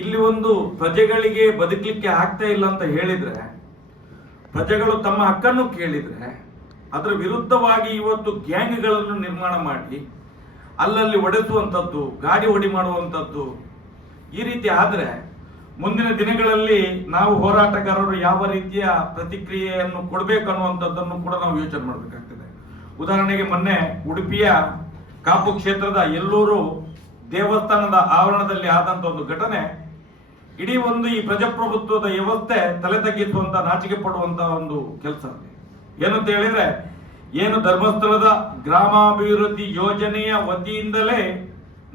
ಇಲ್ಲಿ ಒಂದು ಪ್ರಜೆಗಳಿಗೆ ಬದುಕಲಿಕ್ಕೆ ಆಗ್ತಾ ಇಲ್ಲ ಅಂತ ಹೇಳಿದ್ರೆ, ಪ್ರಜೆಗಳು ತಮ್ಮ ಹಕ್ಕನ್ನು ಕೇಳಿದ್ರೆ ಅದರ ವಿರುದ್ಧವಾಗಿ ಇವತ್ತು ಗ್ಯಾಂಗ್ಗಳನ್ನು ನಿರ್ಮಾಣ ಮಾಡಿ ಅಲ್ಲಲ್ಲಿ ಒಡೆಸುವಂಥದ್ದು, ಗಾಡಿ ಹೊಡಿ ಮಾಡುವಂಥದ್ದು, ಈ ರೀತಿ ಆದ್ರೆ ಮುಂದಿನ ದಿನಗಳಲ್ಲಿ ನಾವು ಹೋರಾಟಗಾರರು ಯಾವ ರೀತಿಯ ಪ್ರತಿಕ್ರಿಯೆಯನ್ನು ಕೊಡಬೇಕು ಅನ್ನುವಂಥದ್ದನ್ನು ಕೂಡ ನಾವು ಯೋಚನೆ ಮಾಡಬೇಕಾಗ್ತದೆ. ಉದಾಹರಣೆಗೆ ಮೊನ್ನೆ ಉಡುಪಿಯ ಕಾಪು ಕ್ಷೇತ್ರದ ಎಲ್ಲೂರು ದೇವಸ್ಥಾನದ ಆವರಣದಲ್ಲಿ ಆದಂತ ಒಂದು ಘಟನೆ ಇಡೀ ಒಂದು ಈ ಪ್ರಜಾಪ್ರಭುತ್ವದ ವ್ಯವಸ್ಥೆ ತಲೆ ತಗ್ಗಿಸುವಂತ, ನಾಚಿಕೆ ಪಡುವಂತ ಒಂದು ಕೆಲಸ. ಏನಂತ ಹೇಳಿದ್ರೆ, ಏನು ಧರ್ಮಸ್ಥಳದ ಗ್ರಾಮಾಭಿವೃದ್ಧಿ ಯೋಜನೆಯ ವತಿಯಿಂದಲೇ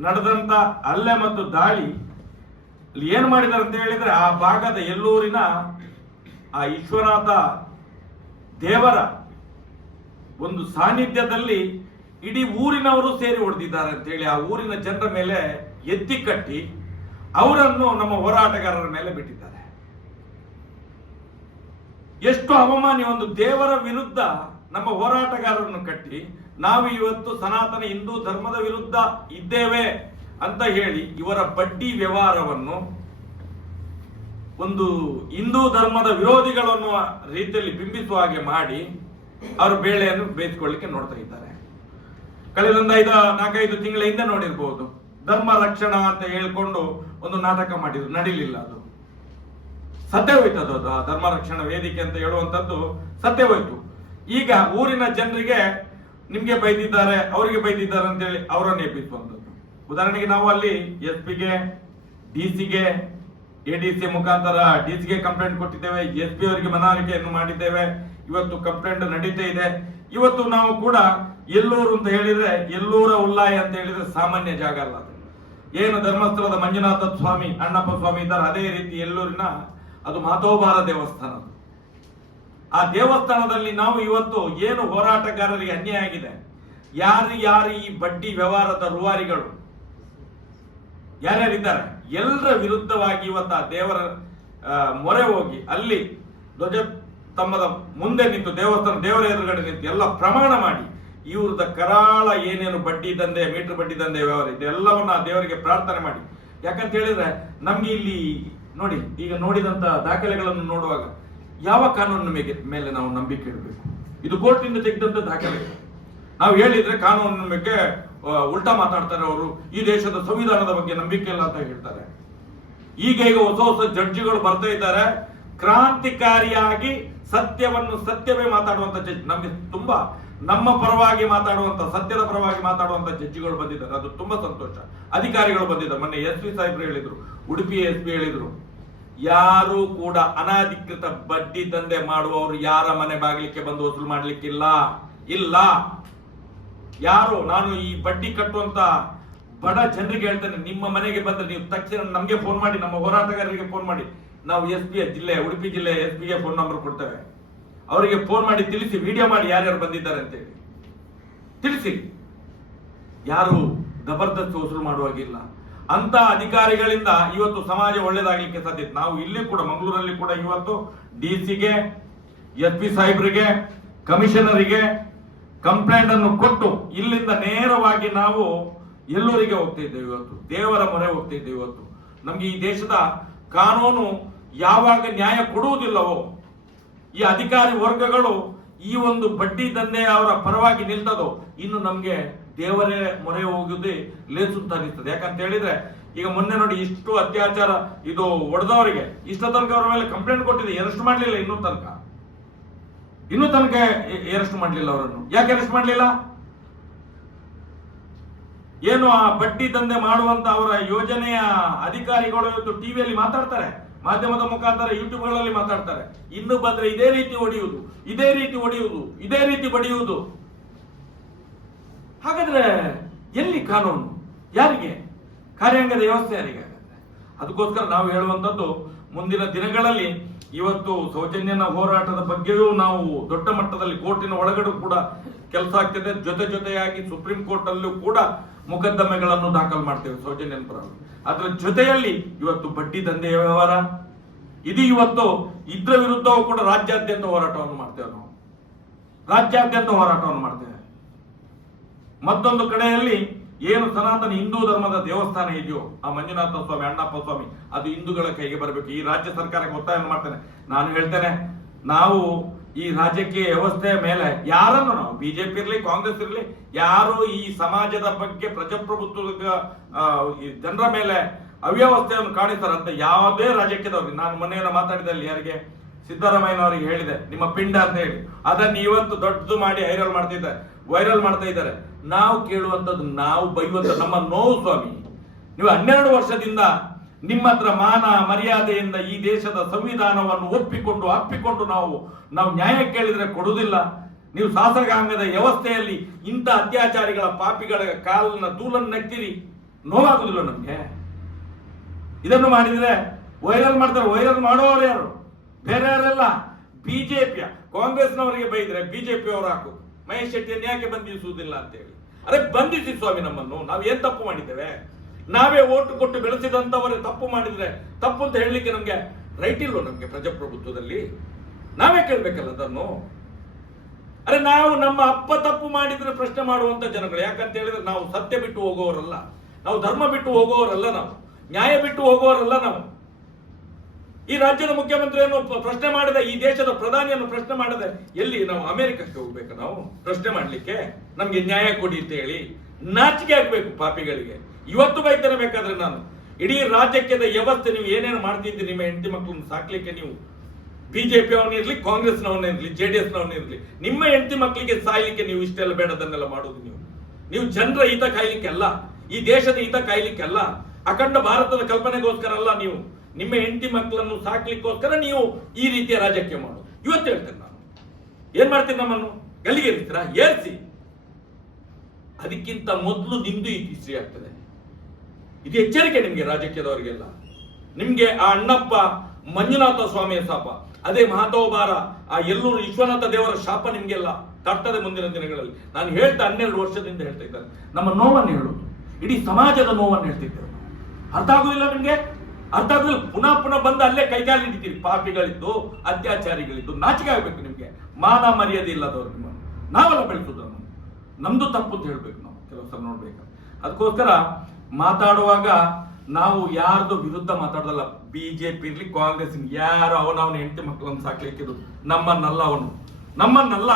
ನಡೆದಂತ ಹಲ್ಲೆ ಮತ್ತು ದಾಳಿ ಏನ್ ಮಾಡಿದ್ದಾರೆ ಅಂತ ಹೇಳಿದ್ರೆ, ಆ ಭಾಗದ ಎಲ್ಲೂರಿನ ಆ ವಿಶ್ವನಾಥ ದೇವರ ಒಂದು ಸಾನ್ನಿಧ್ಯದಲ್ಲಿ ಇಡೀ ಊರಿನವರು ಸೇರಿ ಹೊಡೆದಿದ್ದಾರೆ ಅಂತ ಹೇಳಿ ಆ ಊರಿನ ಜನರ ಮೇಲೆ ಎತ್ತಿ ಕಟ್ಟಿ ಅವರನ್ನು ನಮ್ಮ ಹೋರಾಟಗಾರರ ಮೇಲೆ ಬಿಟ್ಟಿದ್ದಾರೆ. ಎಷ್ಟು ಅವಮಾನ! ಒಂದು ದೇವರ ವಿರುದ್ಧ ನಮ್ಮ ಹೋರಾಟಗಾರರನ್ನು ಕಟ್ಟಿ ನಾವು ಇವತ್ತು ಸನಾತನ ಹಿಂದೂ ಧರ್ಮದ ವಿರುದ್ಧ ಇದ್ದೇವೆ ಅಂತ ಹೇಳಿ ಇವರ ಬಡ್ಡಿ ವ್ಯವಹಾರವನ್ನು ಒಂದು ಹಿಂದೂ ಧರ್ಮದ ವಿರೋಧಿಗಳು ಅನ್ನುವ ರೀತಿಯಲ್ಲಿ ಬಿಂಬಿಸುವ ಹಾಗೆ ಮಾಡಿ ಅವರ ಬೇಳೆಯನ್ನು ಬೇಯಿಸಿಕೊಳ್ಳಿಕ್ಕೆ ನೋಡ್ತಾ ಇದ್ದಾರೆ. ಕಳೆದೊಂದು 4-5 ತಿಂಗಳ ಹಿಂದೆ ನೋಡಿರ್ಬಹುದು, ಧರ್ಮ ರಕ್ಷಣಾ ಅಂತ ಹೇಳ್ಕೊಂಡು ಒಂದು ನಾಟಕ ಮಾಡಿದ್ರು, ನಡೀಲಿಲ್ಲ. ಅದು ಸತ್ಯ ಹೋಯ್ತು. ಅದು ಆ ಧರ್ಮ ರಕ್ಷಣಾ ವೇದಿಕೆ ಅಂತ ಹೇಳುವಂತದ್ದು ಸತ್ಯ ಹೋಯ್ತು. ಈಗ ಊರಿನ ಜನರಿಗೆ ನಿಮ್ಗೆ ಬೈದಿದ್ದಾರೆ, ಅವರಿಗೆ ಬೈದಿದ್ದಾರೆ ಅಂತ ಹೇಳಿ ಅವರನ್ನು ಎಬ್ಬಿಸುವಂಥದ್ದು. ಉದಾಹರಣೆಗೆ ನಾವು ಅಲ್ಲಿ SP-ಗೆ, DC-ಗೆ, ADC ಮುಖಾಂತರ DC-ಗೆ ಕಂಪ್ಲೇಂಟ್ ಕೊಟ್ಟಿದ್ದೇವೆ, SP ಅವರಿಗೆ ಮನವರಿಕೆಯನ್ನು ಮಾಡಿದ್ದೇವೆ. ಇವತ್ತು ಕಂಪ್ಲೇಂಟ್ ನಡೀತಾ ಇದೆ. ಇವತ್ತು ನಾವು ಕೂಡ ಎಲ್ಲೂರು ಅಂತ ಹೇಳಿದ್ರೆ, ಎಲ್ಲೂರ ಉಲ್ಲಾಯ ಅಂತ ಹೇಳಿದ್ರೆ ಸಾಮಾನ್ಯ ಜಾಗ ಅಲ್ಲ. ಅದು ಏನು ಧರ್ಮಸ್ಥಳದ ಮಂಜುನಾಥ ಸ್ವಾಮಿ, ಅಣ್ಣಪ್ಪ ಸ್ವಾಮಿ ಇದ್ದಾರೆ, ಅದೇ ರೀತಿ ಎಲ್ಲೂರಿನ ಅದು ಮಾತೋಬಾರ ದೇವಸ್ಥಾನ. ಆ ದೇವಸ್ಥಾನದಲ್ಲಿ ನಾವು ಇವತ್ತು ಏನು ಹೋರಾಟಗಾರರಿಗೆ ಅನ್ಯಾಯ ಆಗಿದೆ, ಯಾರು ಈ ಬಡ್ಡಿ ವ್ಯವಹಾರದ ರೂವಾರಿಗಳು ಯಾರ್ಯಾರಿದ್ದಾರೆ ಎಲ್ಲರ ವಿರುದ್ಧವಾಗಿ ಇವತ್ತು ಆ ದೇವರ ಮೊರೆ ಹೋಗಿ ಅಲ್ಲಿ ಧ್ವಜ ಸ್ತಂಭದ ಮುಂದೆ ನಿಂತು, ದೇವರ ಎದುರುಗಡೆ ನಿಂತು ಎಲ್ಲ ಪ್ರಮಾಣ ಮಾಡಿ ಇವ್ರದ ಕರಾಳ ಏನೇನು ಬಡ್ಡಿ ದಂಧೆ, ಮೀಟರ್ ಬಡ್ಡಿ ದಂಧೆ ವ್ಯವಹಾರ ಇದೆ ಎಲ್ಲವನ್ನ ದೇವರಿಗೆ ಪ್ರಾರ್ಥನೆ ಮಾಡಿ. ಯಾಕಂತ ಹೇಳಿದ್ರೆ ನಮ್ಗೆ ಇಲ್ಲಿ ನೋಡಿ, ಈಗ ನೋಡಿದಂತ ದಾಖಲೆಗಳನ್ನು ನೋಡುವಾಗ ಯಾವ ಕಾನೂನಿನ ಮೇಲೆ ನಾವು ನಂಬಿಕೆ ಇಡಬೇಕು? ಇದು ಕೋರ್ಟಿಂದ ತೆಗೆದಂತ ದಾಖಲೆ. ನಾವು ಹೇಳಿದ್ರೆ ಕಾನೂನಿನ ಬಗ್ಗೆ ಉಲ್ಟಾ ಮಾತಾಡ್ತಾರೆ ಅವರು, ಈ ದೇಶದ ಸಂವಿಧಾನದ ಬಗ್ಗೆ ನಂಬಿಕೆ ಇಲ್ಲ ಅಂತ ಹೇಳ್ತಾರೆ. ಈಗ ಹೊಸ ಜಡ್ಜಿಗಳು ಬರ್ತಾ ಇದ್ದಾರೆ, ಕ್ರಾಂತಿಕಾರಿಯಾಗಿ ಸತ್ಯವನ್ನು ಸತ್ಯವೇ ಮಾತಾಡುವಂತ ಜಡ್ಜ್, ನಮ್ಗೆ ತುಂಬಾ ನಮ್ಮ ಪರವಾಗಿ ಮಾತಾಡುವಂತ, ಸತ್ಯದ ಪರವಾಗಿ ಮಾತಾಡುವಂತ ಜಡ್ಜಿಗಳು ಬಂದಿದ್ದಾರೆ. ಅದು ತುಂಬಾ ಸಂತೋಷ. ಅಧಿಕಾರಿಗಳು ಬಂದಿದ್ದಾರೆ. ಮೊನ್ನೆ SP ಸಾಹೇಬ್ರು ಹೇಳಿದ್ರು, ಉಡುಪಿ SP ಹೇಳಿದ್ರು, ಯಾರು ಕೂಡ ಅನಾಧಿಕೃತ ಬಡ್ಡಿ ದಂಧೆ ಮಾಡುವವರು ಯಾರ ಮನೆ ಬಾಗಿಲಿಕ್ಕೆ ಬಂದು ವಸೂಲು ಮಾಡ್ಲಿಕ್ಕಿಲ್ಲ. ಇಲ್ಲ, ಯಾರು ನಾನು ಈ ಬಡ್ಡಿ ಕಟ್ಟುವಂತ ಬಡ ಜನರಿಗೆ ಹೇಳ್ತೇನೆ, ನಿಮ್ಮ ಮನೆಗೆ ಬಂದ್ರೆ ನೀವು ತಕ್ಷಣ ನಮ್ಗೆ ಫೋನ್ ಮಾಡಿ, ನಮ್ಮ ಹೋರಾಟಗಾರರಿಗೆ ಫೋನ್ ಮಾಡಿ. ನಾವು SP ಜಿಲ್ಲೆ, ಉಡುಪಿ ಜಿಲ್ಲೆ SP-ಗೆ ಫೋನ್ ನಂಬರ್ ಕೊಡ್ತೇವೆ. ಅವರಿಗೆ ಫೋನ್ ಮಾಡಿ ತಿಳಿಸಿ, ವಿಡಿಯೋ ಮಾಡಿ ಯಾರ್ಯಾರು ಬಂದಿದ್ದಾರೆ ಅಂತೇಳಿ ತಿಳಿಸಿ. ಯಾರು ಜಬರ್ದಸ್ತ್ ವಸೂಲು ಮಾಡುವಾಗಿಲ್ಲ. ಅಂತ ಅಧಿಕಾರಿಗಳಿಂದ ಇವತ್ತು ಸಮಾಜ ಒಳ್ಳೇದಾಗ್ಲಿಕ್ಕೆ ಸಾಧ್ಯತೆ. ನಾವು ಇಲ್ಲಿ ಕೂಡ ಮಂಗಳೂರಲ್ಲಿ ಕೂಡ ಇವತ್ತು DC-ಗೆ, SP ಸಾಹೇಬ್ರಿಗೆ, ಕಮಿಷನರಿಗೆ ಕಂಪ್ಲೇಂಟ್ ಅನ್ನು ಕೊಟ್ಟು ಇಲ್ಲಿಂದ ನೇರವಾಗಿ ನಾವು ಎಲ್ಲೂರಿಗೆ ಹೋಗ್ತಾ ಇದ್ದೇವೆ. ಇವತ್ತು ದೇವರ ಮೊರೆ ಹೋಗ್ತಾ ಇದ್ದೇವೆ. ಇವತ್ತು ನಮ್ಗೆ ಈ ದೇಶದ ಕಾನೂನು ಯಾವಾಗ ನ್ಯಾಯ ಕೊಡುವುದಿಲ್ಲವೋ, ಈ ಅಧಿಕಾರಿ ವರ್ಗಗಳು ಈ ಒಂದು ಬಡ್ಡಿ ದಂಧೆ ಅವರ ಪರವಾಗಿ ನಿಲ್ತದೋ, ಇನ್ನು ನಮ್ಗೆ ದೇವರೇ ಮೊರೆ ಹೋಗುವುದೇ ಲೇಸು ಅಂತ ಅನಿಸ್ತದೆ. ಯಾಕಂತ ಹೇಳಿದ್ರೆ ಈಗ ಮೊನ್ನೆ ನೋಡಿ, ಇಷ್ಟು ಅತ್ಯಾಚಾರ ಇದು ಹೊಡೆದವರಿಗೆ ಇಷ್ಟ ತನಕ ಅವರ ಮೇಲೆ ಕಂಪ್ಲೇಂಟ್ ಕೊಟ್ಟಿದೆ, ಅರೆಸ್ಟ್ ಮಾಡಲಿಲ್ಲ. ಇನ್ನೂ ತನಕ ಅರೆಸ್ಟ್ ಮಾಡಲಿಲ್ಲ ಅವರನ್ನು. ಯಾಕೆ ಅರೆಸ್ಟ್ ಮಾಡಲಿಲ್ಲ? ಏನು ಆ ಬಡ್ಡಿ ದಂಧೆ ಮಾಡುವಂತ ಅವರ ಯೋಜನೆಯ ಅಧಿಕಾರಿಗಳು ಇವತ್ತು ಟಿವಿಯಲ್ಲಿ ಮಾತಾಡ್ತಾರೆ, ಮಾಧ್ಯಮದ ಮುಖಾಂತರ ಯೂಟ್ಯೂಬ್ಗಳಲ್ಲಿ ಮಾತಾಡ್ತಾರೆ. ಇನ್ನು ಬಂದ್ರೆ ಇದೇ ರೀತಿ ಹೊಡೆಯುವುದು, ಇದೇ ರೀತಿ ಹೊಡೆಯುವುದು, ಇದೇ ರೀತಿ ಬಡಿಯುವುದು. ಹಾಗಾದ್ರೆ ಎಲ್ಲಿ ಕಾನೂನು? ಯಾರಿಗೆ? ಕಾರ್ಯಾಂಗದ ವ್ಯವಸ್ಥೆ ಯಾರಿಗೆ ಆಗುತ್ತೆ? ಅದಕ್ಕೋಸ್ಕರ ನಾವು ಹೇಳುವಂತದ್ದು, ಮುಂದಿನ ದಿನಗಳಲ್ಲಿ ಇವತ್ತು ಸೌಜನ್ಯನ ಹೋರಾಟದ ಬಗ್ಗೆಯೂ ನಾವು ದೊಡ್ಡ ಮಟ್ಟದಲ್ಲಿ ಕೋರ್ಟಿನ ಒಳಗಡೆ ಕೂಡ ಕೆಲಸ ಆಗ್ತಿದೆ. ಜೊತೆಯಾಗಿ ಸುಪ್ರೀಂ ಕೋರ್ಟ್ ಅಲ್ಲೂ ಕೂಡ ಮೊಕದ್ದಮೆಗಳನ್ನು ದಾಖಲು ಮಾಡ್ತೇವೆ ಸೌಜನ್ಯನ ಪರವಾಗಿ. ಅದರ ಜೊತೆಯಲ್ಲಿ ಇವತ್ತು ಬಡ್ಡಿ ದಂಧೆಯ ವ್ಯವಹಾರ ಇದು ಇವತ್ತು ಇದ್ರ ವಿರುದ್ಧವೂ ಕೂಡ ರಾಜ್ಯಾದ್ಯಂತ ಹೋರಾಟವನ್ನು ಮಾಡ್ತೇವೆ. ನಾವು ರಾಜ್ಯಾದ್ಯಂತ ಹೋರಾಟವನ್ನು ಮಾಡ್ತೇವೆ. ಮತ್ತೊಂದು ಕಡೆಯಲ್ಲಿ ಏನು ಸನಾತನ ಹಿಂದೂ ಧರ್ಮದ ದೇವಸ್ಥಾನ ಇದೆಯೋ ಆ ಮಂಜುನಾಥ ಸ್ವಾಮಿ, ಅಣ್ಣಪ್ಪ ಸ್ವಾಮಿ, ಅದು ಹಿಂದೂಗಳ ಕೈಗೆ ಬರಬೇಕು. ಈ ರಾಜ್ಯ ಸರ್ಕಾರಕ್ಕೆ ಒತ್ತಾಯ ಮಾಡ್ತೇನೆ. ನಾನು ಹೇಳ್ತೇನೆ, ನಾವು ಈ ರಾಜಕೀಯ ವ್ಯವಸ್ಥೆಯ ಮೇಲೆ ಯಾರನ್ನು, ನಾವು ಬಿಜೆಪಿ ಇರಲಿ ಕಾಂಗ್ರೆಸ್ ಇರಲಿ, ಯಾರು ಈ ಸಮಾಜದ ಬಗ್ಗೆ ಪ್ರಜಾಪ್ರಭುತ್ವ ಜನರ ಮೇಲೆ ಅವ್ಯವಸ್ಥೆಯನ್ನು ಕಾಣಿಸ್ತಾರಂತ ಯಾವುದೇ ರಾಜಕೀಯದವ್ರಿಗೆ, ನಾನು ಮೊನ್ನೆ ಮಾತಾಡಿದಲ್ಲಿ ಯಾರಿಗೆ, ಸಿದ್ದರಾಮಯ್ಯನವರಿಗೆ ಹೇಳಿದೆ, ನಿಮ್ಮ ಪಿಂಡ ಅಂತ ಹೇಳಿ, ಅದನ್ನು ಇವತ್ತು ದೊಡ್ಡದು ಮಾಡಿ ವೈರಲ್ ಮಾಡ್ತಾ ಇದ್ದಾರೆ. ನಾವು ಕೇಳುವಂಥದ್ದು, ನಾವು ಬೈಯುವಂಥದ್ದು ನಮ್ಮ ನೋವು ಸ್ವಾಮಿ. ನೀವು 12 ವರ್ಷದಿಂದ ನಿಮ್ಮ ಹತ್ರ ಮಾನ ಮರ್ಯಾದೆಯಿಂದ ಈ ದೇಶದ ಸಂವಿಧಾನವನ್ನು ಅಪ್ಪಿಕೊಂಡು ನಾವು ನ್ಯಾಯ ಕೇಳಿದ್ರೆ ಕೊಡುವುದಿಲ್ಲ. ನೀವು ಶಾಸಕಾಂಗದ ವ್ಯವಸ್ಥೆಯಲ್ಲಿ ಇಂಥ ಅತ್ಯಾಚಾರಿಗಳ ಪಾಪಿಗಳ ಕಾಲನ್ನ ಧೂಳನ್ನು ನಗ್ತೀರಿ, ನೋವಾಗುದಿಲ್ಲ ನಮ್ಗೆ. ಇದನ್ನು ಮಾಡಿದ್ರೆ ವೈರಲ್ ಮಾಡ್ತಾರೆ. ವೈರಲ್ ಮಾಡೋರು ಯಾರು? ಬೇರೆ ಯಾರೆಲ್ಲ ಬಿಜೆಪಿಯ, ಕಾಂಗ್ರೆಸ್ನವರಿಗೆ ಬೈದ್ರೆ ಬಿಜೆಪಿ ಅವರು ಹಾಕು, ಮಹೇಶ್ ಶೆಟ್ಟಿಯನ್ನು ಯಾಕೆ ಬಂಧಿಸುವುದಿಲ್ಲ ಅಂತ ಹೇಳಿ. ಅರೆ ಬಂಧಿಸಿ ಸ್ವಾಮಿ ನಮ್ಮನ್ನು. ನಾವು ಏನ್ ತಪ್ಪು ಮಾಡಿದ್ದೇವೆ? ನಾವೇ ಓಟು ಕೊಟ್ಟು ಬೆಳೆಸಿದಂತವರೇ ತಪ್ಪು ಮಾಡಿದ್ರೆ ತಪ್ಪು ಅಂತ ಹೇಳಲಿಕ್ಕೆ ನಮ್ಗೆ ರೈಟ್ ಇಲ್ವೋ? ನಮ್ಗೆ ಪ್ರಜಾಪ್ರಭುತ್ವದಲ್ಲಿ ನಾವೇ ಕೇಳ್ಬೇಕಲ್ಲ ಅದನ್ನು. ಅರೆ ನಾವು ನಮ್ಮ ಅಪ್ಪ ತಪ್ಪು ಮಾಡಿದ್ರೆ ಪ್ರಶ್ನೆ ಮಾಡುವಂತ ಜನಗಳು. ಯಾಕಂತ ಹೇಳಿದ್ರೆ ನಾವು ಸತ್ಯ ಬಿಟ್ಟು ಹೋಗೋರಲ್ಲ, ನಾವು ಧರ್ಮ ಬಿಟ್ಟು ಹೋಗೋರಲ್ಲ, ನಾವು ನ್ಯಾಯ ಬಿಟ್ಟು ಹೋಗೋರಲ್ಲ. ನಾವು ಈ ರಾಜ್ಯದ ಮುಖ್ಯಮಂತ್ರಿಯನ್ನು ಪ್ರಶ್ನೆ ಮಾಡದೆ, ಈ ದೇಶದ ಪ್ರಧಾನಿಯನ್ನು ಪ್ರಶ್ನೆ ಮಾಡದೆ ಎಲ್ಲಿ ನಾವು ಅಮೆರಿಕಕ್ಕೆ ಹೋಗ್ಬೇಕು? ನಾವು ಪ್ರಶ್ನೆ ಮಾಡ್ಲಿಕ್ಕೆ ನಮ್ಗೆ ನ್ಯಾಯ ಕೊಡಿ ಅಂತ ಹೇಳಿ ನಾಚಿಕೆ ಆಗ್ಬೇಕು ಪಾಪಿಗಳಿಗೆ. ಇವತ್ತು ಬೈತಾನೆ ಬೇಕಾದ್ರೆ ನಾನು, ಇಡೀ ರಾಜ್ಯದ ವ್ಯವಸ್ಥೆ ನೀವು ಏನೇನು ಮಾಡ್ತಿದ್ದೀರಿ, ನಿಮ್ಮ ಹೆಂಡತಿ ಮಕ್ಕಳನ್ನು ಸಾಕ್ಲಿಕ್ಕೆ ನೀವು ಬಿಜೆಪಿ ಅವನಿರ್ಲಿ, ಕಾಂಗ್ರೆಸ್ ನವನಿರ್ಲಿ, JDS ನವನಿರ್ಲಿ, ನಿಮ್ಮ ಹೆಂಡತಿ ಮಕ್ಕಳಿಗೆ ಸಾಯ್ಲಿಕ್ಕೆ ನೀವು ಇಷ್ಟೆಲ್ಲ ಬೇಡದನ್ನೆಲ್ಲ ಮಾಡೋದು. ನೀವು ಜನರ ಹಿತ ಕಾಯ್ಲಿಕ್ಕೆ ಅಲ್ಲ, ಈ ದೇಶದ ಹಿತ ಕಾಯ್ಲಿಕ್ಕೆ ಅಲ್ಲ, ಅಖಂಡ ಭಾರತದ ಕಲ್ಪನೆಗೋಸ್ಕರ ಅಲ್ಲ, ನೀವು ನಿಮ್ಮ ಹೆಂಡತಿ ಮಕ್ಕಳನ್ನು ಸಾಕ್ಲಿಕ್ಕೋಸ್ಕರ ನೀವು ಈ ರೀತಿಯ ರಾಜಕೀಯ ಮಾಡೋದು. ಇವತ್ತು ಹೇಳ್ತೇನೆ ನಾನು, ಏನ್ ಮಾಡ್ತೀನಿ, ನಮ್ಮನ್ನು ಗಲ್ಲಿಗೆ ಏರಿಸ್ತೀರಾ? ಏರಿಸಿ. ಅದಕ್ಕಿಂತ ಮೊದಲು ನಿಮ್ದು ಈ ಹಿಸ್ಟ್ರಿ ಆಗ್ತದೆ. ಇದು ಎಚ್ಚರಿಕೆ ನಿಮ್ಗೆ, ರಾಜಕೀಯದವರಿಗೆಲ್ಲ. ನಿಮ್ಗೆ ಆ ಅಣ್ಣಪ್ಪ ಮಂಜುನಾಥ ಸ್ವಾಮಿಯ ಶಾಪ, ಅದೇ ಮಹಾತೋಬಾರ ಆ ಎಲ್ಲೂರು ವಿಶ್ವನಾಥ ದೇವರ ಶಾಪ ನಿಮ್ಗೆಲ್ಲ ತರ್ತದೆ ಮುಂದಿನ ದಿನಗಳಲ್ಲಿ. ನಾನು ಹೇಳ್ತಾ 12 ವರ್ಷದಿಂದ ಹೇಳ್ತಾ ಇದ್ದಾರೆ. ನಮ್ಮ ನೋವನ್ನು ಹೇಳುದು, ಇಡೀ ಸಮಾಜದ ನೋವನ್ನು ಹೇಳ್ತಿದ್ದೇವೆ. ಅರ್ಥ ಆಗುದಿಲ್ಲ ನಿಮ್ಗೆ? ಅರ್ಥ ಆಗುದಿಲ್ಲ. ಪುನಃ ಬಂದು ಅಲ್ಲೇ ಕೈಗಾಲಿ ಹಿಡಿತೀರಿ. ಪಾಪಿಗಳಿದ್ದು, ಅತ್ಯಾಚಾರಿಗಳಿದ್ದು. ನಾಚಿಕೆ ಆಗ್ಬೇಕು ನಿಮ್ಗೆ. ಮಾನ ಮರ್ಯಾದೆ ಇಲ್ಲದವ್ರು ನಿಮ್ಮ ನಾವೆಲ್ಲ ಬೆಳೆಸುದು. ನಮ್ದು ತಪ್ಪು ಅಂತ ಹೇಳ್ಬೇಕು. ನಾವು ಕೆಲವು ಸಲ ನೋಡ್ಬೇಕು. ಅದಕ್ಕೋಸ್ಕರ ಮಾತಾಡುವಾಗ ನಾವು ಯಾರ್ದು ವಿರುದ್ಧ ಮಾತಾಡೋದಲ್ಲ. ಬಿಜೆಪಿ ಇರ್ಲಿ, ಕಾಂಗ್ರೆಸ್ ಯಾರು ಅವನವನ ಹೆಂಡತಿ ಮಕ್ಕಳನ್ನು ಸಾಕ್ಲಿಕ್ಕಿದ್ದು ನಮ್ಮನ್ನಲ್ಲ,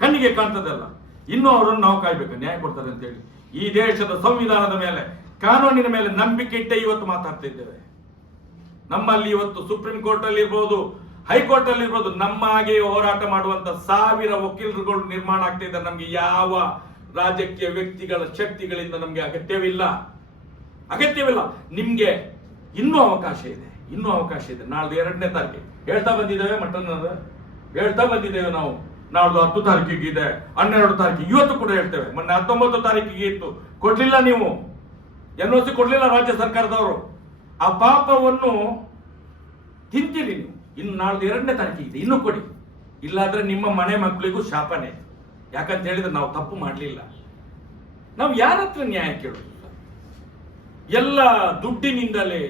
ಕಣ್ಣಿಗೆ ಕಾಣ್ತದಲ್ಲ. ಇನ್ನೂ ಅವರನ್ನು ನಾವು ಕಾಯ್ಬೇಕು, ನ್ಯಾಯ ಕೊಡ್ತಾರೆ ಅಂತ ಹೇಳಿ. ಈ ದೇಶದ ಸಂವಿಧಾನದ ಮೇಲೆ, ಕಾನೂನಿನ ಮೇಲೆ ನಂಬಿಕೆ ಇಟ್ಟೆ ಇವತ್ತು ಮಾತಾಡ್ತಾ ಇದ್ದೇವೆ. ನಮ್ಮಲ್ಲಿ ಇವತ್ತು ಸುಪ್ರೀಂ ಕೋರ್ಟ್ ಅಲ್ಲಿ ಇರ್ಬೋದು, ಹೈಕೋರ್ಟ್ ಅಲ್ಲಿ ಇರ್ಬೋದು, ನಮ್ಮ ಹಾಗೆ ಹೋರಾಟ ಮಾಡುವಂತ 1000 ವಕೀಲರುಗಳು ನಿರ್ಮಾಣ ಆಗ್ತಾ ಇದ್ದಾರೆ. ನಮ್ಗೆ ಯಾವ ರಾಜಕೀಯ ವ್ಯಕ್ತಿಗಳ ಶಕ್ತಿಗಳಿಂದ ನಮ್ಗೆ ಅಗತ್ಯವಿಲ್ಲ. ನಿಮ್ಗೆ ಇನ್ನೂ ಅವಕಾಶ ಇದೆ. ನಾಳ್ದು 2ನೇ ತಾರೀಕಿಗೆ ಹೇಳ್ತಾ ಬಂದಿದ್ದೇವೆ. ಹೇಳ್ತಾ ಬಂದಿದ್ದೇವೆ ನಾವು. ನಾಳ್ದು 10 ತಾರೀಕಿಗೆ ಇದೆ, 12 ತಾರೀಕಿಗೆ, ಇವತ್ತು ಕೂಡ ಹೇಳ್ತೇವೆ. ಮೊನ್ನೆ 19 ತಾರೀಕಿಗೆ ಇತ್ತು, ಕೊಡ್ಲಿಲ್ಲ. ನೀವು NOC ಕೊಡ್ಲಿಲ್ಲ ರಾಜ್ಯ ಸರ್ಕಾರದವರು. ಆ ಪಾಪವನ್ನು ತಿಂತೀರಿ ನೀವು. ಇನ್ನು ನಾಳ್ದು 2ನೇ ತಾರೀಕಿಗೆ, ಇನ್ನು ಕೊಡಿ. ಇಲ್ಲಾದ್ರೆ ನಿಮ್ಮ ಮನೆ ಮಕ್ಕಳಿಗೂ ಶಾಪನೆ. ಯಾಕಂತ ಹೇಳಿದ್ರೆ ನಾವು ತಪ್ಪು ಮಾಡಲಿಲ್ಲ. ನಾವು ಯಾರ ಹತ್ರ ನ್ಯಾಯ ಕೇಳೋದು? ಎಲ್ಲ ದುಡ್ಡಿನಿಂದಲೇ,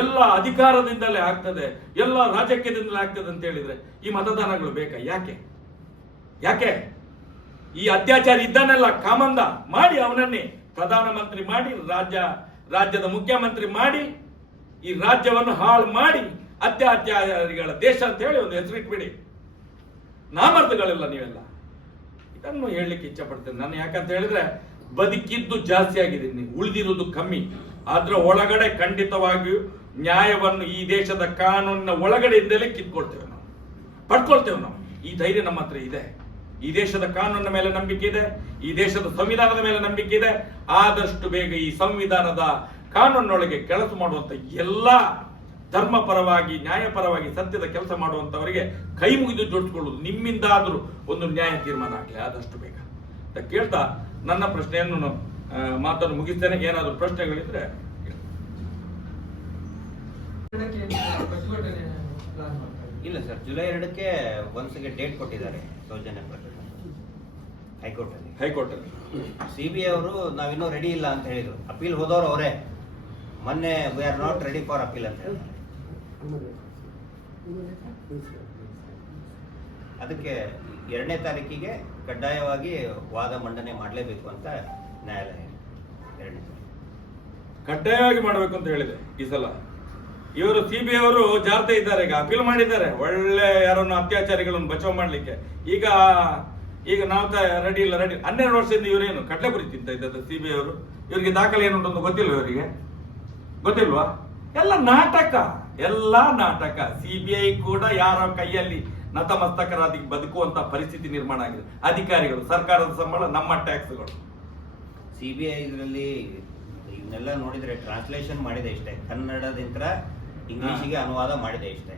ಎಲ್ಲ ಅಧಿಕಾರದಿಂದಲೇ ಆಗ್ತದೆ, ಎಲ್ಲ ರಾಜಕೀಯದಿಂದಲೇ ಆಗ್ತದೆ ಅಂತ ಹೇಳಿದ್ರೆ ಈ ಮತದಾನಗಳು ಬೇಕಾ? ಯಾಕೆ ಈ ಅತ್ಯಾಚಾರಿ ಇದ್ದಾನೆಲ್ಲ ಕಾಮಂದ ಮಾಡಿ ಅವನನ್ನೇ ಪ್ರಧಾನಮಂತ್ರಿ ಮಾಡಿ, ರಾಜ್ಯದ ಮುಖ್ಯಮಂತ್ರಿ ಮಾಡಿ, ಈ ರಾಜ್ಯವನ್ನು ಹಾಳು ಮಾಡಿ, ಅತ್ಯಾಚಾರಿಗಳ ದೇಶ ಅಂತ ಹೇಳಿ ಒಂದು ಹೆಸರಿಟ್ಬಿಡಿ. ನಾಮರ್ದಗಳೆಲ್ಲ ನೀವೆಲ್ಲ. ಇದನ್ನು ಹೇಳಲಿಕ್ಕೆ ಇಚ್ಛೆ ಪಡ್ತೇನೆ ನಾನು. ಯಾಕಂತ ಹೇಳಿದ್ರೆ ಬದುಕಿದ್ದು ಜಾಸ್ತಿ ಆಗಿದೆ, ನೀವು ಉಳಿದಿರುವುದು ಕಮ್ಮಿ. ಅದ್ರ ಒಳಗಡೆ ಖಂಡಿತವಾಗಿಯೂ ನ್ಯಾಯವನ್ನು ಈ ದೇಶದ ಕಾನೂನಿನ ಒಳಗಡೆಯಿಂದಲೇ ಕಿತ್ಕೊಳ್ತೇವೆ, ನಾವು ಪಡ್ಕೊಳ್ತೇವೆ. ನಾವು ಈ ಧೈರ್ಯ ನಮ್ಮ ಹತ್ರ ಇದೆ. ಈ ದೇಶದ ಕಾನೂನಿನ ಮೇಲೆ ನಂಬಿಕೆ ಇದೆ, ಈ ದೇಶದ ಸಂವಿಧಾನದ ಮೇಲೆ ನಂಬಿಕೆ ಇದೆ. ಆದಷ್ಟು ಬೇಗ ಈ ಸಂವಿಧಾನದ ಕಾನೂನಿನೊಳಗೆ ಕೆಲಸ ಮಾಡುವಂತ ಎಲ್ಲ ಧರ್ಮ ಪರವಾಗಿ, ನ್ಯಾಯಪರವಾಗಿ, ಸತ್ಯದ ಕೆಲಸ ಮಾಡುವಂತವರಿಗೆ ಕೈ ಮುಗಿದು ಜೋಡಿಸಿಕೊಳ್ಳುವುದು. ನಿಮ್ಮಿಂದಾದ್ರೂ ಒಂದು ನ್ಯಾಯ ತೀರ್ಮಾನ ಆಗಲಿ ಆದಷ್ಟು ಬೇಗ ಅಂತ ಕೇಳ್ತಾ ನನ್ನ ಪ್ರಶ್ನೆಯನ್ನು ಮಾತನ್ನು ಮುಗಿಸ್ತೇನೆ. ಏನಾದರೂ ಪ್ರಶ್ನೆಗಳಿದ್ರೆ ಇಲ್ಲ ಸರ್, ಜುಲೈ 2ಕ್ಕೆ ಒಂದ್ಸಗೆ ಡೇಟ್ ಕೊಟ್ಟಿದ್ದಾರೆ ಸೌಜನ್ಯ ಪ್ರಕರಣ ಹೈಕೋರ್ಟ್ ಅಲ್ಲಿ. CBI ಅವರು ನಾವಿನ್ನೂ ರೆಡಿ ಇಲ್ಲ ಅಂತ ಹೇಳಿದ್ರು. ಅಪೀಲ್ ಹೋದವರು ಅವರೇ ಮೊನ್ನೆ we are not ready for appeal ಅಂತ ಹೇಳಿದ್ರು. ಅದಕ್ಕೆ 2ನೇ ತಾರೀಕಿಗೆ ಕಡ್ಡಾಯವಾಗಿ ವಾದ ಮಂಡನೆ ಮಾಡಲೇಬೇಕು ಅಂತ ನ್ಯಾಯಾಲಯ ಹೇಳಿದ್ದಾರೆ. ಕಡ್ಡಾಯವಾಗಿ ಮಾಡಬೇಕು ಅಂತ ಹೇಳಿದೆ ಈ ಸಲ. ಇವರು ಸಿಬಿಐ ಅವರು ಜಾರ್ತಾ ಇದ್ದಾರೆ, ಈಗ ಅಪೀಲ್ ಮಾಡಿದ್ದಾರೆ ಒಳ್ಳೆ ಯಾರನ್ನು ಅತ್ಯಾಚಾರಿಗಳನ್ನು ಬಚಾವ್ ಮಾಡ್ಲಿಕ್ಕೆ. ಈಗ ನಾವು ರೆಡಿ ಇಲ್ಲ 12 ವರ್ಷದಿಂದ ಇವರೇನು ಕಡ್ಲೆಪುರಿ ತಿಂತ ಇದ್ದದ್ದು ಸಿಬಿಐ ಅವರು. ಇವರಿಗೆ ದಾಖಲೆ ಏನು ಅಂತ ಗೊತ್ತಿಲ್ವ? ಇವರಿಗೆ ಗೊತ್ತಿಲ್ವಾ? ಎಲ್ಲ ನಾಟಕ. ಸಿಬಿಐ ಕೂಡ ಯಾರ ಕೈಯಲ್ಲಿ ನತಮಸ್ತಕರಾದಿ ಬದುಕುವಂತ ಪರಿಸ್ಥಿತಿ ನಿರ್ಮಾಣ ಆಗಿದೆ. ಅಧಿಕಾರಿಗಳು, ಸರ್ಕಾರದ ಸಂಬಳ, ನಮ್ಮ ಟ್ಯಾಕ್ಸ್ಗಳು. ಸಿಬಿಐ ಇದರಲ್ಲಿ ಇವನ್ನೆಲ್ಲ ನೋಡಿದ್ರೆ ಟ್ರಾನ್ಸ್ಲೇಷನ್ ಮಾಡಿದೆ ಇಷ್ಟೇ, ಕನ್ನಡದಿಂದ ಇಂಗ್ಲಿಷಿಗೆ ಅನುವಾದ ಮಾಡಿದೆ ಇಷ್ಟೇ.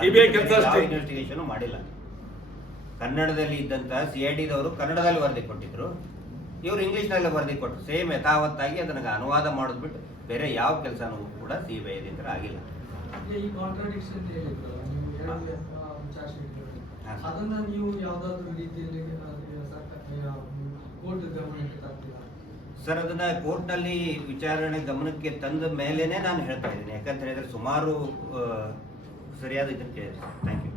ಸಿಬಿಐ ಕೆಲಸ ಇನ್ವೆಸ್ಟಿಗೇಷನ್ ಮಾಡಿಲ್ಲ. ಕನ್ನಡದಲ್ಲಿ ಇದ್ದಂತ CIDದವರು ಕನ್ನಡದಲ್ಲಿ ವರದಿ ಕೊಟ್ಟಿದ್ರು, ಇವರು ಇಂಗ್ಲಿಷ್ನಲ್ಲಿ ವರದಿ ಕೊಟ್ಟರು. ಸೇಮ್ ಯಥಾವತ್ತಾಗಿ ಅದನ್ನ ಅನುವಾದ ಮಾಡೋದು ಬಿಟ್ಟು ಬೇರೆ ಯಾವ ಕೆಲಸನೂ ಕೂಡ ಸಿಬಿಐದಿಂದ ಆಗಿಲ್ಲ. ಈ ಕಾಂಟ್ರಾಡಿಕ್ಷನ್ ಹೇಳಿದ್ರಲ್ಲ ನೀವು ಚಾರ್ಜ್ ಶೀಟ್, ಅದನ್ನ ನೀವು ಯಾವ್ದಾದ್ರು ರೀತಿಯಲ್ಲಿ ಕೋರ್ಟ್ ಗಮನಕ್ಕೆ ತರ್ತೀರಾ? ಸರ್, ಅದನ್ನ ಕೋರ್ಟ್ ನಲ್ಲಿ ವಿಚಾರಣೆ ಗಮನಕ್ಕೆ ತಂದ ಮೇಲೇನೆ ನಾನು ಹೇಳ್ತಾ ಇದ್ದೀನಿ. ಯಾಕಂತ ಹೇಳಿದ್ರೆ ಸುಮಾರು ಸರಿಯಾದ ಇದನ್ನು ಕೇಳಿದೆ. Thank you.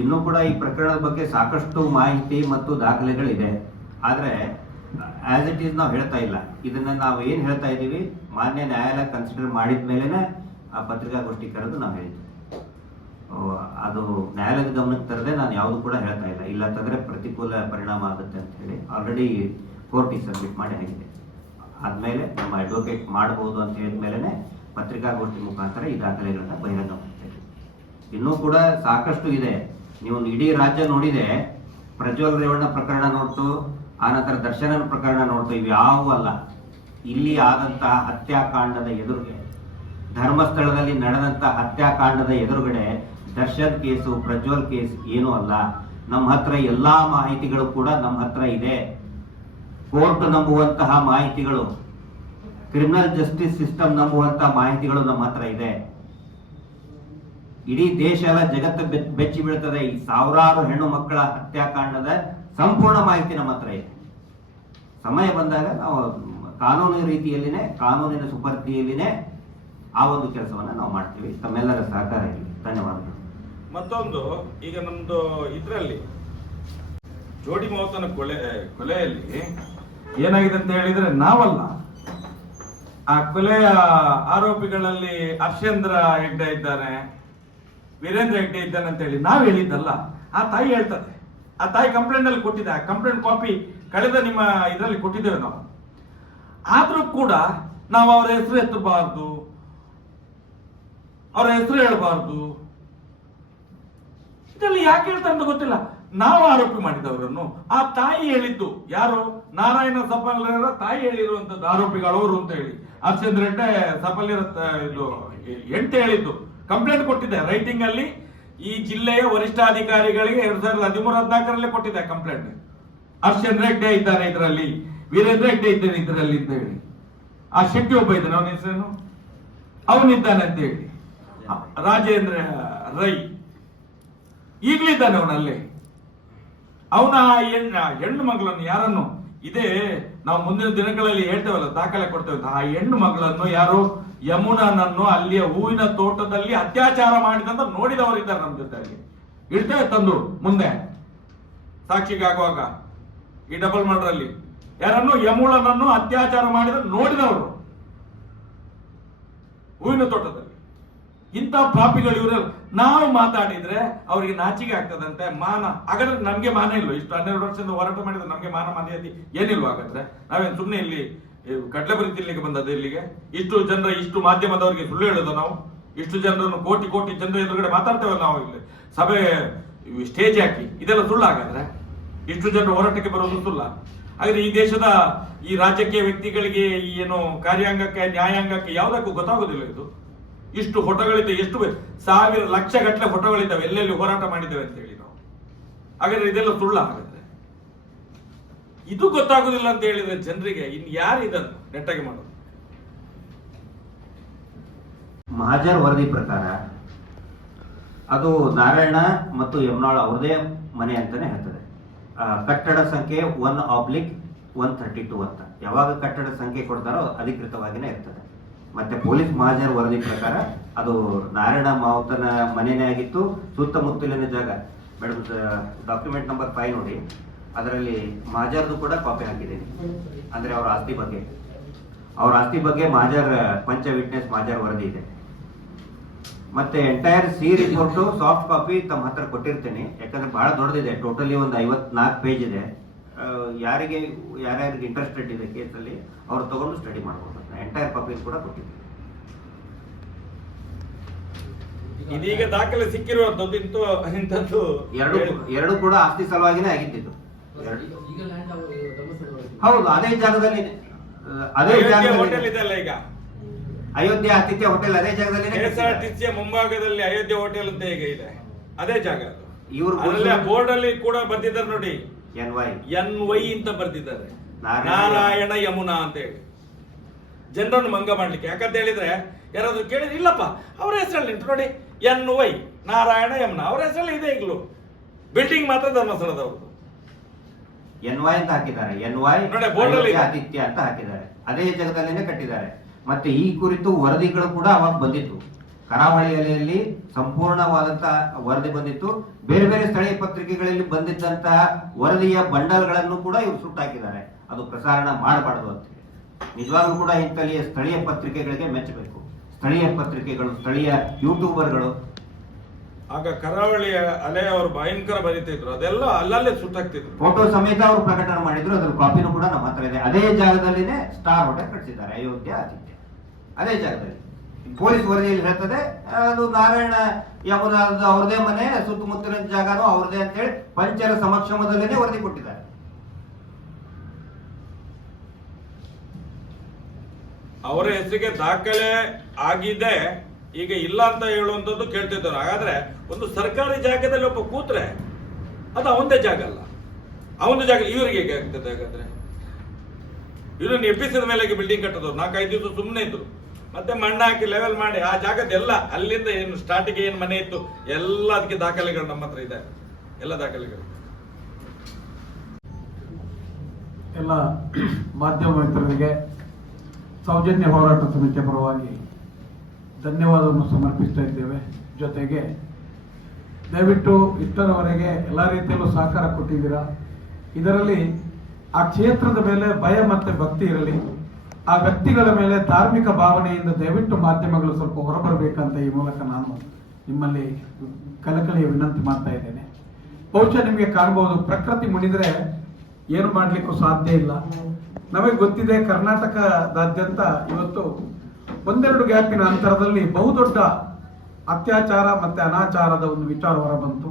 ಇನ್ನೂ ಕೂಡ ಈ ಪ್ರಕರಣದ ಬಗ್ಗೆ ಸಾಕಷ್ಟು ಮಾಹಿತಿ ಮತ್ತು ದಾಖಲೆಗಳಿದೆ. ಆದರೆ ಆಸ್ ಇಟ್ ಈಸ್ ನಾವು ಹೇಳ್ತಾ ಇಲ್ಲ. ಇದನ್ನ ನಾವು ಏನು ಹೇಳ್ತಾ ಇದ್ದೀವಿ, ಮಾನ್ಯ ನ್ಯಾಯಾಲಯ ಕನ್ಸಿಡರ್ ಮಾಡಿದ ಮೇಲೆನೆ ಆ ಪತ್ರಿಕಾಗೋಷ್ಠಿ ಕರೆದು ನಾವು ಹೇಳಿದ್ವಿ. ಅದು ನ್ಯಾಯಾಲಯದ ಗಮನಕ್ಕೆ ತರದೆ ನಾನು ಯಾವುದು ಕೂಡ ಹೇಳ್ತಾ ಇಲ್ಲ. ಇಲ್ಲ ಅಂತಂದ್ರೆ ಪ್ರತಿಕೂಲ ಪರಿಣಾಮ ಆಗುತ್ತೆ ಅಂತ ಹೇಳಿ ಆಲ್ರೆಡಿ ಕೋರ್ಟಿಗೆ ಸಬ್ಮಿಟ್ ಮಾಡಿ ಆಗಿದೆ. ಆದ್ಮೇಲೆ ನಮ್ಮ ಅಡ್ವೊಕೇಟ್ ಮಾಡಬಹುದು ಅಂತ ಹೇಳಿದ ಮೇಲೆನೆ ಪತ್ರಿಕಾಗೋಷ್ಠಿ ಮುಖಾಂತರ ಈ ದಾಖಲೆಗಳನ್ನ ಬಹಿರಂಗ ಮಾಡ್ತೇವೆ. ಇನ್ನೂ ಕೂಡ ಸಾಕಷ್ಟು ಇದೆ. ನೀವು ಇಡೀ ರಾಜ್ಯ ನೋಡಿದೆ, ಪ್ರಜ್ವಲ್ ರೇವಣ್ಣ ಪ್ರಕರಣ ನೋಡ್ತು, ಆನಂತರ ದರ್ಶನನ ಪ್ರಕರಣ ನೋಡ್ತು, ಇವು ಯಾವುವೂ ಅಲ್ಲ. ಇಲ್ಲಿ ಆದಂತಹ ಹತ್ಯಾಕಾಂಡದ ಎದುರುಗೆ, ಧರ್ಮಸ್ಥಳದಲ್ಲಿ ನಡೆದಂತಹ ಹತ್ಯಾಕಾಂಡದ ಎದುರುಗಡೆ ದರ್ಶನ್ ಕೇಸು, ಪ್ರಜ್ವಲ್ ಕೇಸ್ ಏನೂ ಅಲ್ಲ. ನಮ್ಮ ಹತ್ರ ಎಲ್ಲಾ ಮಾಹಿತಿಗಳು ಕೂಡ ನಮ್ಮ ಹತ್ರ ಇದೆ. ಕೋರ್ಟ್ ನಂಬುವಂತಹ ಮಾಹಿತಿಗಳು, ಕ್ರಿಮಿನಲ್ ಜಸ್ಟಿಸ್ ಸಿಸ್ಟಮ್ ನಂಬುವಂತಹ ಮಾಹಿತಿಗಳು ನಮ್ಮ ಹತ್ರ ಇದೆ. ಇಡೀ ದೇಶ ಎಲ್ಲ ಜಗತ್ತು ಬೆಚ್ಚಿ ಬೀಳ್ತದೆ. ಈ ಸಾವಿರಾರು ಹೆಣ್ಣು ಮಕ್ಕಳ ಹತ್ಯಾಕಾಂಡದ ಸಂಪೂರ್ಣ ಮಾಹಿತಿ ನಮ್ಮ ಹತ್ರ ಇದೆ. ಸಮಯ ಬಂದಾಗ ನಾವು ಕಾನೂನು ರೀತಿಯಲ್ಲಿನೇ, ಕಾನೂನಿನ ಸುಪರ್ದಿಯಲ್ಲಿನೇ ಆ ಒಂದು ಕೆಲಸವನ್ನ ನಾವು ಮಾಡ್ತೀವಿ. ತಮ್ಮೆಲ್ಲರ ಸಹಕಾರ ಇರಲಿ. ಧನ್ಯವಾದಗಳು. ಮತ್ತೊಂದು, ಈಗ ನಮ್ದು ಇದರಲ್ಲಿ ಜೋಡಿ ಮೌತನ ಕೊಲೆಯಲ್ಲಿ ಏನಾಗಿದೆ ಅಂತ ಹೇಳಿದ್ರೆ, ನಾವಲ್ಲ, ಆ ಕೊಲೆಯ ಆರೋಪಿಗಳಲ್ಲಿ ಹರ್ಷೇಂದ್ರ ಹೆಗ್ಡೆ ಇದ್ದಾನೆ, ವೀರೇಂದ್ರ ಹೆಗ್ಡೆ ಇದ್ದಾನೆ ಅಂತ ಹೇಳಿ ನಾವು ಹೇಳಿದ್ದಲ್ಲ. ಆ ತಾಯಿ ಹೇಳ್ತದೆ. ಆ ತಾಯಿ ಕಂಪ್ಲೇಂಟ್ ಅಲ್ಲಿ ಕೊಟ್ಟಿದೆ. ಆ ಕಂಪ್ಲೇಂಟ್ ಕಾಪಿ ಕಳೆದ ನಿಮ್ಮ ಇದರಲ್ಲಿ ಕೊಟ್ಟಿದ್ದೇವೆ ನಾವು. ಆದ್ರೂ ಕೂಡ ನಾವು ಅವರ ಹೆಸರು ಎತ್ತಬಾರ್ದು, ಅವರ ಹೆಸರು ಹೇಳಬಾರ್ದು. ಇದರಲ್ಲಿ ಯಾಕೆ ಹೇಳ್ತಾರೆ ಅಂತ ಗೊತ್ತಿಲ್ಲ. ನಾವು ಆರೋಪಿ ಮಾಡಿದವರನ್ನು ಆ ತಾಯಿ ಹೇಳಿದ್ದು, ಯಾರು? ನಾರಾಯಣ ಸಫಲ್ಯರ ತಾಯಿ ಹೇಳಿರುವಂತದ್ದು ಆರೋಪಿಗಳವರು ಅಂತ ಹೇಳಿ. ಹರ್ಷೇಂದ್ರ ಹೆಗ್ಡೆ ಸಫಲ್ಯರ ಇದು ಎಂಟು ಹೇಳಿದ್ದು. ಕಂಪ್ಲೇಂಟ್ ಕೊಟ್ಟಿದೆ ರೈಟಿಂಗ್ ಅಲ್ಲಿ. ಈ ಜಿಲ್ಲೆಯ ವರಿಷ್ಠಾಧಿಕಾರಿಗಳಿಗೆ 2013-14 ಕೊಟ್ಟಿದೆ ಕಂಪ್ಲೇಂಟ್. ಹರ್ಷೇಂದ್ರ ಹೆಗ್ಡೆ ಇದ್ದಾರೆ ಇದರಲ್ಲಿ, ವೀರೇಂದ್ರ ಹೆಗ್ಡೆ ಇದ್ದಾನೆ ಇದರಲ್ಲಿ ಅಂತ ಹೇಳಿ. ಆ ಶೆಟ್ಟಿ ಒಬ್ಬ ಇದ್ದಾನೆ, ಅವನ ಹೆಸರೇನು, ಅವನಿದ್ದಾನೆ ಅಂತ ಹೇಳಿ. ರಾಜೇಂದ್ರ ರೈ ಈಗಲಿದ್ದಾನೆ ಅವನಲ್ಲಿ. ಅವನ ಹೆಣ್ಣು ಮಗಳನ್ನು ಯಾರನ್ನು, ಇದೇ ನಾವು ಮುಂದಿನ ದಿನಗಳಲ್ಲಿ ಹೇಳ್ತೇವಲ್ಲ, ದಾಖಲೆ ಕೊಡ್ತೇವೆ. ಆ ಹೆಣ್ಣು ಮಗಳನ್ನು ಯಾರು, ಯಮುನಾನನ್ನು ಅಲ್ಲಿಯ ಹೂವಿನ ತೋಟದಲ್ಲಿ ಅತ್ಯಾಚಾರ ಮಾಡಿದಂತ ನೋಡಿದವರಿದ್ದಾರೆ ನಮ್ಮ ಜೊತೆಯಲ್ಲಿ. ಇಡ್ತೇವೆ ತಂದು ಮುಂದೆ ಸಾಕ್ಷಿಗೆ ಆಗುವಾಗ ಈ ಡಬಲ್ ಮರ್ಡರ್ ಅಲ್ಲಿ. ಯಾರನ್ನು, ಯಮುನನನ್ನು ಅತ್ಯಾಚಾರ ಮಾಡಿದ ನೋಡಿದವರು ಹೂವಿನ ತೋಟದಲ್ಲಿ. ಇಂಥ ಪಾಪಿಗಳು ಇವರೆಲ್ಲ. ನಾವು ಮಾತಾಡಿದ್ರೆ ಅವರಿಗೆ ನಾಚಿಕೆ ಆಗ್ತದಂತೆ, ಮಾನ. ಹಾಗಾದ್ರೆ ನಮ್ಗೆ ಮಾನ ಇಲ್ವ? ಇಷ್ಟು 12 ವರ್ಷದಿಂದ ಹೋರಾಟ ಮಾಡಿದ್ರೆ ನಮ್ಗೆ ಮಾನ ಮರ್ಯಾದೆ ಏನಿಲ್ವ? ಹಾಗಾದ್ರೆ ನಾವೇನು ಸುಮ್ಮನೆ ಇಲ್ಲಿ ಕಡ್ಲೆಪುರಿ ತಿನ್ಲಿಕ್ಕೆ ಬಂದದ್ದು ಇಲ್ಲಿಗೆ? ಇಷ್ಟು ಮಾಧ್ಯಮದವರಿಗೆ ಸುಳ್ಳು ಹೇಳೋದು ನಾವು? ಇಷ್ಟು ಜನರನ್ನು, ಕೋಟಿ ಜನರ ಎದುರುಗಡೆ ಮಾತಾಡ್ತೇವಲ್ಲ ನಾವು ಇಲ್ಲಿ, ಸಭೆ ಸ್ಟೇಜ್ ಹಾಕಿ. ಇದೆಲ್ಲ ಸುಳ್ಳು? ಹಾಗಾದ್ರೆ ಇಷ್ಟು ಜನರು ಹೋರಾಟಕ್ಕೆ ಬರೋದು ಸುಳ್ಳ? ಹಾಗಾದ್ರೆ ಈ ದೇಶದ ಈ ರಾಜಕೀಯ ವ್ಯಕ್ತಿಗಳಿಗೆ, ಏನು ಕಾರ್ಯಾಂಗಕ್ಕೆ, ನ್ಯಾಯಾಂಗಕ್ಕೆ ಯಾವುದಕ್ಕೂ ಗೊತ್ತಾಗೋದಿಲ್ಲ ಇದು? ಇಷ್ಟು ಫೋಟೋಗಳಿದೆ, ಎಷ್ಟು ಸಾವಿರ ಲಕ್ಷ ಗಟ್ಟಲೆ ಫೋಟೋಗಳಿದ್ದಾವೆ ಎಲ್ಲೆಲ್ಲಿ ಹೋರಾಟ ಮಾಡಿದ್ದೇವೆ ಅಂತ ಹೇಳಿ ನಾವು. ಹಾಗಾದ್ರೆ ಇದೆಲ್ಲ ಸುಳ್ಳ? ಹಾಗಾದ್ರೆ ಇದು ಗೊತ್ತಾಗುದಿಲ್ಲ ಅಂತ ಹೇಳಿದ್ರೆ ಜನರಿಗೆ ಇನ್ ಯಾರು ಇದನ್ನು ನೆಟ್ಟಗೆ ಮಾಡೋದು? ಮಹಾಜರ್ ವರದಿ ಪ್ರಕಾರ ಅದು ನಾರಾಯಣ ಮತ್ತು ಯಮನಾಳ್ ಅವ್ರದೇ ಮನೆ ಅಂತಾನೆ ಹೇಳ್ತದೆ. ಕಟ್ಟಡ ಸಂಖ್ಯೆ 1/132 ಅಂತ. ಯಾವಾಗ ಕಟ್ಟಡ ಸಂಖ್ಯೆ ಕೊಡ್ತಾರೋ ಅಧಿಕೃತವಾಗಿನೇ ಇರ್ತದೆ. ಮತ್ತೆ ಪೊಲೀಸ್ ಮಹಾಜರ್ ವರದಿ ಪ್ರಕಾರ ಅದು ನಾರಾಯಣ ಮಾವುತನ ಮನೆನೇ ಆಗಿತ್ತು. ಸುತ್ತಮುತ್ತಲಿನ ಜಾಗ, ಮೇಡಮ್ ಡಾಕ್ಯುಮೆಂಟ್ ನಂಬರ್ 5 ನೋಡಿ, ಅದರಲ್ಲಿ ಮಹಾಜರ್ದು ಕೂಡ ಕಾಪಿ ಹಾಕಿದ್ದೀನಿ. ಅಂದ್ರೆ ಅವ್ರ ಆಸ್ತಿ ಬಗ್ಗೆ ಮಹಾಜರ್ ಪಂಚ ವಿಟ್ನೆಸ್ ಮಹಾಜರ್ ವರದಿ ಇದೆ. ಮತ್ತೆ ಎಂಟೈರ್ ಸಿ ರಿಪೋರ್ಟ್ ಸಾಫ್ಟ್ ಕಾಪಿ ತಮ್ಮ ಹತ್ರ ಕೊಟ್ಟಿರ್ತೇನೆ. ಯಾಕಂದ್ರೆ ಬಹಳ ದೊಡ್ಡದಿದೆ, ಟೋಟಲಿ ಒಂದು 54 ಪೇಜ್ ಇದೆ. ಯಾರ್ಯಾರಿಗೆ ಇಂಟ್ರೆಸ್ಟೆಡ್ ಇದೆ ಕೇಸಲ್ಲಿ ಅವ್ರು ತಗೊಂಡು ಸ್ಟಡಿ ಮಾಡ್ಬೋದು. ಎಂಟೈರ್ ಕಾಪಿ ಕೂಡ ಕೊಟ್ಟಿದ್ದೀನಿ. ಇದೀಗ ದಾಖಲೆ ಸಿಕ್ಕಿರುವಂತದ್ದು ಇಂಥದ್ದು ಎರಡು ಕೂಡ ಆಸ್ತಿ ಸಲುವಾಗಿನೇ ಆಗಿದ್ದು. ಹೌದು, ಅದೇ ಜಾಗದಲ್ಲಿ ಹೋಟೆಲ್ ಇದೆಲ್ಲ ಈಗ ಅಯೋಧ್ಯೆ ಆತಿಥ್ಯ ಹೋಟೆಲ್ ಅದೇ ಜಾಗದಲ್ಲಿ KSRTC ಮುಂಭಾಗದಲ್ಲಿ ಅಯೋಧ್ಯೆ ಹೋಟೆಲ್ ಅಂತ ಈಗ ಇದೆ, ಅದೇ ಜಾಗ. ಇವರು ಬೋರ್ಡ್ ಅಲ್ಲಿ ಕೂಡ ಬರ್ತಿದ್ದಾರೆ ನೋಡಿ, NY ಅಂತ ಬರ್ತಿದ್ದಾರೆ, ನಾರಾಯಣ ಯಮುನಾ ಅಂತ ಹೇಳಿ ಜನರನ್ನು ಮಂಗ ಮಾಡ್ಲಿಕ್ಕೆ. ಯಾಕಂತ ಹೇಳಿದ್ರೆ ಯಾರಾದ್ರೂ ಕೇಳಿದ್ರೆ ಇಲ್ಲಪ್ಪ ಅವ್ರ ಹೆಸರಲ್ಲಿ ಉಂಟು ನೋಡಿ, NY ನಾರಾಯಣ ಯಮುನಾ ಅವ್ರ ಹೆಸರಲ್ಲಿ ಇದೆ. ಈಗಲೂ ಬಿಲ್ಡಿಂಗ್ ಮಾತ್ರ ಧರ್ಮಸ್ಥಳದವ್ರದ್ದು NY ಅಂತ ಹಾಕಿದ್ದಾರೆ, NY ಆತಿಥ್ಯ ಅಂತ ಹಾಕಿದ್ದಾರೆ. ಅದೇ ಜಾಗದಲ್ಲೇನೆ ಕಟ್ಟಿದ್ದಾರೆ. ಮತ್ತೆ ಈ ಕುರಿತು ವರದಿಗಳು ಕೂಡ ಅವಾಗ ಬಂದಿತ್ತು. ಕರಾವಳಿಯಲ್ಲಿ ಸಂಪೂರ್ಣವಾದಂತಹ ವರದಿ ಬಂದಿತ್ತು. ಬೇರೆ ಬೇರೆ ಸ್ಥಳೀಯ ಪತ್ರಿಕೆಗಳಲ್ಲಿ ಬಂದಿದ್ದಂತಹ ವರದಿಯ ಬಂಡಲ್ಗಳನ್ನು ಕೂಡ ಇವರು ಸುಟ್ಟಾಕಿದ್ದಾರೆ. ಅದು ಪ್ರಸಾರಣ ಮಾಡಬಾರದು ಅಂತ ಹೇಳಿ. ನಿಜವಾಗ್ಲೂ ಕೂಡ ಇಂಥಲ್ಲಿಯ ಸ್ಥಳೀಯ ಪತ್ರಿಕೆಗಳಿಗೆ ಮೆಚ್ಚಬೇಕು. ಸ್ಥಳೀಯ ಪತ್ರಿಕೆಗಳು, ಸ್ಥಳೀಯ ಯೂಟ್ಯೂಬರ್ಗಳು. ಆಗ ಕರಾವಳಿಯ ಅಲೆ ಅವರು ಭಯಂಕರ ಬರೀತಿದ್ರು, ಅದೆಲ್ಲ ಅಲ್ಲಲ್ಲೇ ಸುಟ್ಟಾಕ್ತಿದ್ರು. ಫೋಟೋ ಸಮೇತ ಅವರು ಪ್ರಕಟಣೆ ಮಾಡಿದ್ರು. ಅದ್ರ ಕಾಪಿನೂ ಕೂಡ ನಮ್ಮ ಹತ್ರ ಇದೆ. ಅದೇ ಜಾಗದಲ್ಲಿನೇ ಸ್ಟಾರ್ ಹೋಟೆಲ್ ಕಟ್ಟಿಸಿದ್ದಾರೆ, ಅಯೋಧ್ಯೆ ಆತಿಥ್ಯ. ಅದೇ ಜಾಗದಲ್ಲಿ ಪೊಲೀಸ್ ವರದಿಯಲ್ಲಿ ಹೇಳ್ತದೆ ಅದು ನಾರಾಯಣ ಯಮುನಾ ಅವ್ರದೇ ಮನೆ, ಸುತ್ತಮುತ್ತಲಿನ ಜಾಗನೂ ಅವ್ರದೇ ಅಂತ ಹೇಳಿ ಪಂಚರ ಸಮಕ್ಷಮದಲ್ಲೇನೆ ವರದಿ ಕೊಟ್ಟಿದ್ದಾರೆ. ಅವರ ಹೆಸರಿಗೆ ದಾಖಲೆ ಆಗಿದೆ, ಈಗ ಇಲ್ಲ ಅಂತ ಹೇಳುವಂಥದ್ದು ಕೇಳ್ತಿದ್ದಾರೆ. ಹಾಗಾದ್ರೆ ಒಂದು ಸರ್ಕಾರಿ ಜಾಗದಲ್ಲಿ ಒಬ್ಬ ಕೂತ್ರೆ ಅದು ಅವಂದೇ ಜಾಗ ಅಲ್ಲ, ಅವನ ಜಾಗ ಇವರಿಗೆ ಹೇಗೆ ಆಗ್ತದೆ? ಹಾಗಾದ್ರೆ ಇವ್ರನ್ನ ಎಬ್ಬಿಸಿದ ಮೇಲೆ ಬಿಲ್ಡಿಂಗ್ ಕಟ್ಟೋದು 4-5 ದಿವಸ ಸುಮ್ಮನೆ ಇದ್ರು, ಮತ್ತೆ ಮಣ್ಣು ಹಾಕಿ ಲೆವೆಲ್ ಮಾಡಿ ಆ ಜಾಗದೆಲ್ಲ ಅಲ್ಲಿಂದ ಏನು ಸ್ಟಾರ್ಟಿಂಗ್ ಏನು ಮನೆ ಇತ್ತು ಎಲ್ಲ ಅದಕ್ಕೆ ದಾಖಲೆಗಳು ನಮ್ಮ ಹತ್ರ ಇದೆ, ಎಲ್ಲ ದಾಖಲೆಗಳು. ಎಲ್ಲ ಮಾಧ್ಯಮ ಮಿತ್ರರಿಗೆ ಸೌಜನ್ಯ ಹೋರಾಟ ಸಮಿತಿಯ ಪರವಾಗಿ ಧನ್ಯವಾದವನ್ನು ಸಮರ್ಪಿಸ್ತಾ ಇದ್ದೇವೆ. ಜೊತೆಗೆ ದಯವಿಟ್ಟು ಇಷ್ಟರವರೆಗೆ ಎಲ್ಲ ರೀತಿಯಲ್ಲೂ ಸಹಕಾರ ಕೊಟ್ಟಿದ್ದೀರಾ. ಇದರಲ್ಲಿ ಆ ಕ್ಷೇತ್ರದ ಮೇಲೆ ಭಯ ಮತ್ತೆ ಭಕ್ತಿ ಇರಲಿ, ಆ ವ್ಯಕ್ತಿಗಳ ಮೇಲೆ ಧಾರ್ಮಿಕ ಭಾವನೆಯಿಂದ ದಯವಿಟ್ಟು ಮಾಧ್ಯಮಗಳು ಸ್ವಲ್ಪ ಹೊರಬರಬೇಕಂತ ಈ ಮೂಲಕ ನಾನು ನಿಮ್ಮಲ್ಲಿ ಕಳಕಳಿಯ ವಿನಂತಿ ಮಾಡ್ತಾ ಇದ್ದೇನೆ. ಬಹುಶಃ ನಿಮಗೆ ಕಾಣಬಹುದು, ಪ್ರಕೃತಿ ಮುನಿದ್ರೆ ಏನು ಮಾಡ್ಲಿಕ್ಕೂ ಸಾಧ್ಯ ಇಲ್ಲ. ನಮಗೆ ಗೊತ್ತಿದೆ, ಕರ್ನಾಟಕದಾದ್ಯಂತ ಇವತ್ತು 1-2 ಗ್ಯಾಪಿನ ಅಂತರದಲ್ಲಿ ಬಹುದೊಡ್ಡ ಅತ್ಯಾಚಾರ ಮತ್ತೆ ಅನಾಚಾರದ ಒಂದು ವಿಚಾರ ಹೊರಬಂತು.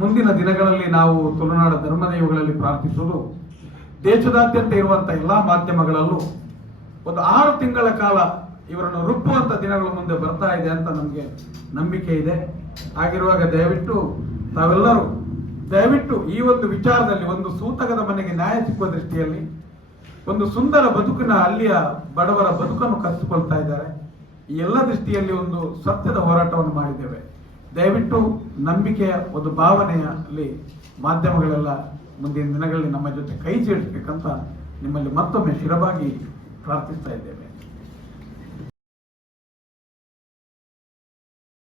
ಮುಂದಿನ ದಿನಗಳಲ್ಲಿ ನಾವು ತುಳುನಾಡ ಧರ್ಮದೇವಗಳಲ್ಲಿ ಪ್ರಾರ್ಥಿಸುವುದು, ದೇಶದಾದ್ಯಂತ ಇರುವಂತಹ ಎಲ್ಲಾ ಮಾಧ್ಯಮಗಳಲ್ಲೂ ಒಂದು 6 ತಿಂಗಳ ಕಾಲ ಇವರನ್ನು ರುಬ್ಬುವಂತ ದಿನಗಳು ಮುಂದೆ ಬರ್ತಾ ಇದೆ ಅಂತ ನಮಗೆ ನಂಬಿಕೆ ಇದೆ. ಹಾಗಿರುವಾಗ ತಾವೆಲ್ಲರೂ ದಯವಿಟ್ಟು ಈ ಒಂದು ವಿಚಾರದಲ್ಲಿ ಒಂದು ಸೂತಕದ ಮನೆಗೆ ನ್ಯಾಯ ಸಿಕ್ಕುವ ದೃಷ್ಟಿಯಲ್ಲಿ ಒಂದು ಸುಂದರ ಬದುಕಿನ ಅಲ್ಲಿಯ ಬಡವರ ಬದುಕನ್ನು ಕಸಿದುಕೊಳ್ತಾ ಇದ್ದಾರೆ. ಈ ಎಲ್ಲ ದೃಷ್ಟಿಯಲ್ಲಿ ಒಂದು ಸತ್ಯದ ಹೋರಾಟವನ್ನು ಮಾಡಿದ್ದೇವೆ. ದಯವಿಟ್ಟು ನಂಬಿಕೆಯ ಒಂದು ಭಾವನೆಯಲ್ಲಿ ಮಾಧ್ಯಮಗಳೆಲ್ಲ ಮುಂದಿನ ದಿನಗಳಲ್ಲಿ ನಮ್ಮ ಜೊತೆ ಕೈ ಸೇರಿಸಬೇಕಂತ ನಿಮ್ಮಲ್ಲಿ ಮತ್ತೊಮ್ಮೆ ಶಿರವಾಗಿ ಪ್ರಾರ್ಥಿಸ್ತಾ ಇದ್ದೇವೆ.